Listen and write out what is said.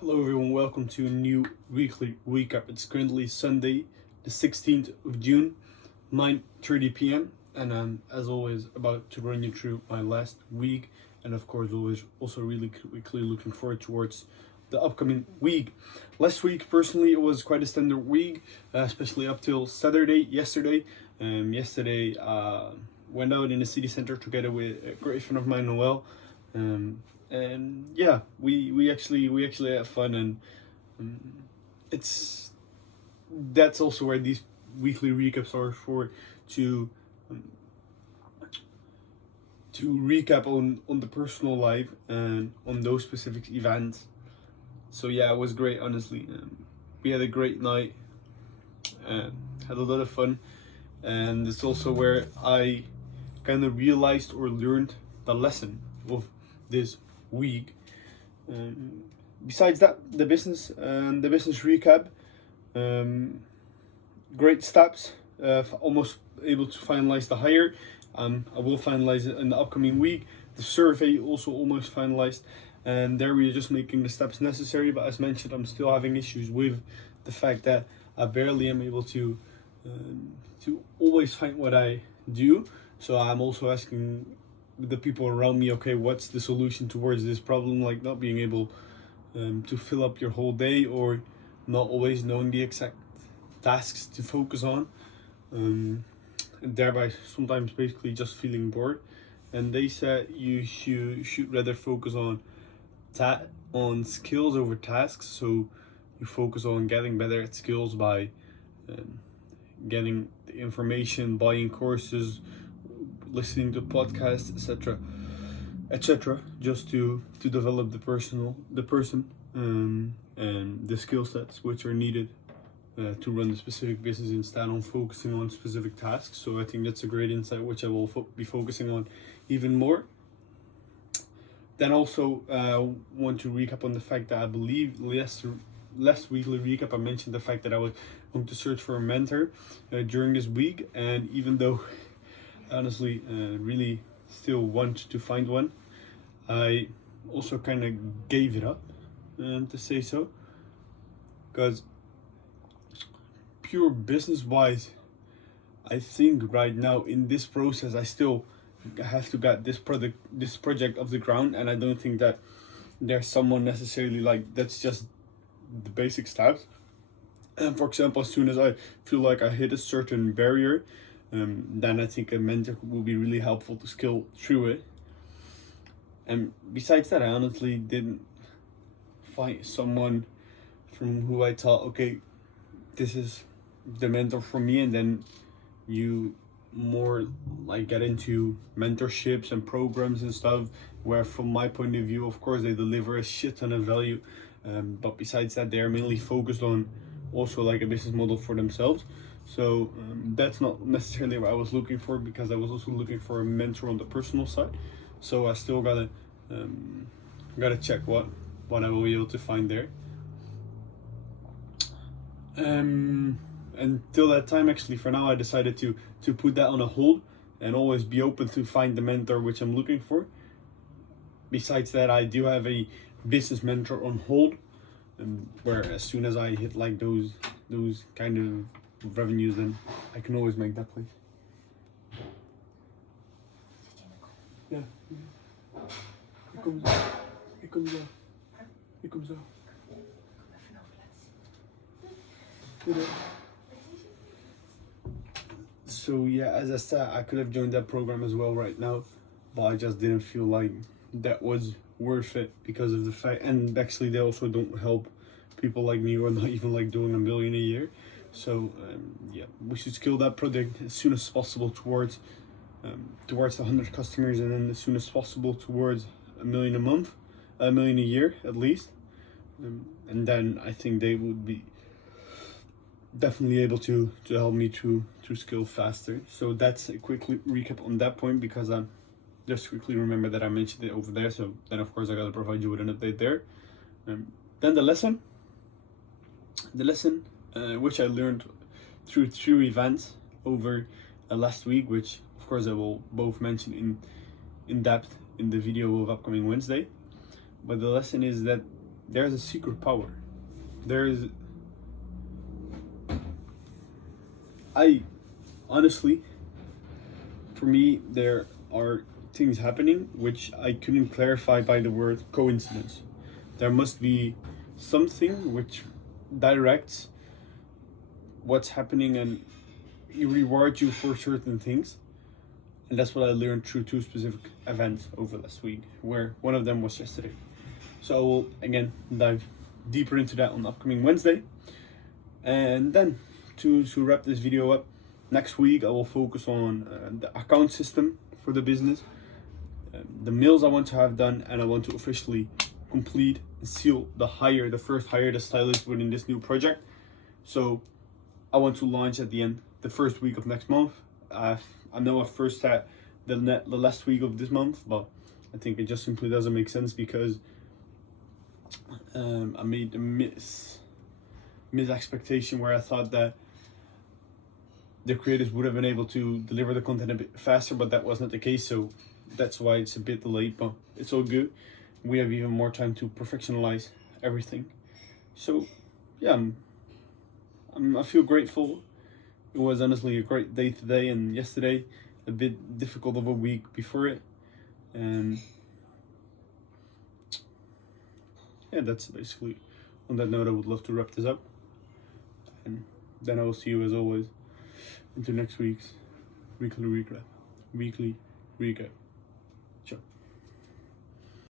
Hello everyone, welcome to a new weekly recap. It's currently Sunday, the 16th of June, 9:30 p.m. and I'm, as always, about to run you through my last week, and of course always also really quickly looking forward towards the upcoming week. Last week, personally, it was quite a standard week, especially up till Saturday, yesterday. Yesterday, went out in the city center together with a great friend of mine, Noel. And yeah, we actually had fun, and it's that's also where these weekly recaps are for, to um, to recap on the personal life and on those specific events. So yeah, it was great, honestly. We had a great night and had a lot of fun, and it's also where I kind of realized or learned the lesson of this week. Um, Besides that, the business and the business recap, um, great steps. Almost able to finalize the hire. I will finalize it in the upcoming week. The survey also almost finalized, and there we are just making the steps necessary. But as mentioned, I'm still having issues with the fact that I barely am able to always find what I do. So I'm also asking the people around me, okay, what's the solution towards this problem, like not being able to fill up your whole day, or not always knowing the exact tasks to focus on, and thereby sometimes basically just feeling bored. And they said you should rather focus on on skills over tasks. So you focus on getting better at skills by um, getting the information, buying courses, listening to podcasts, etc., just to develop the person, and the skill sets which are needed to run the specific business, instead of focusing on specific tasks. So I think that's a great insight, which I will be focusing on even more. Then also want to recap on the fact that I believe last weekly recap I mentioned the fact that I was going to search for a mentor during this week, and even though honestly really still want to find one, I also kind of gave it up, to say so, because pure business wise, I think right now in this process I still have to get this project off the ground, and I don't think that there's someone necessarily like that's just the basic steps. And for example, as soon as I feel like I hit a certain barrier, then I think a mentor will be really helpful to scale through it. And besides that, I honestly didn't find someone from who I thought, okay, this is the mentor for me. And then you more like get into mentorships and programs and stuff, where from my point of view, of course, they deliver a shit ton of value, but besides that, they're mainly focused on also like a business model for themselves. So that's not necessarily what I was looking for, because I was also looking for a mentor on the personal side. So I still gotta check what I will be able to find there. Until that time, actually, for now, I decided to put that on a hold and always be open to find the mentor which I'm looking for. Besides that, I do have a business mentor on hold, where as soon as I hit like those kind of revenues, then I can always make that place. Yeah. Hier komen ze. Hier komen ze. Hier komen ze. So yeah, as I said, I could have joined that program as well right now, but I just didn't feel like that was worth it, because of the fact, and actually they also don't help people like me who are not even like doing $1 million a year. So yeah, we should scale that product as soon as possible towards the 100 customers, and then as soon as possible towards $1 million a month, $1 million a year at least, and then I think they would be definitely able to help me to scale faster. So that's a quick recap on that point, because I just quickly remember that I mentioned it over there. So then of course I gotta provide you with an update there. Then the lesson which I learned through 2 events over last week, which of course I will both mention in depth in the video of upcoming Wednesday. But the lesson is that there's a secret power. There's, I honestly, for me, there are things happening which I couldn't clarify by the word coincidence. There must be something which directs what's happening and reward you for certain things. And that's what I learned through two specific events over last week, where one of them was yesterday. So I will again dive deeper into that on upcoming Wednesday. And then to wrap this video up, next week I will focus on the account system for the business, the meals I want to have done, and I want to officially complete and seal the first hire, the stylist within this new project. So I want to launch at the first week of next month. I know I first set the last week of this month, but I think it just simply doesn't make sense because I made a miss expectation where I thought that the creators would have been able to deliver the content a bit faster, but that was not the case. So that's why it's a bit delayed, but it's all good. We have even more time to perfectionalize everything. So yeah, I feel grateful. It was honestly a great day today and yesterday, a bit difficult of a week before it. And yeah, that's basically, on that note, I would love to wrap this up. And then I will see you as always into next week's weekly recap.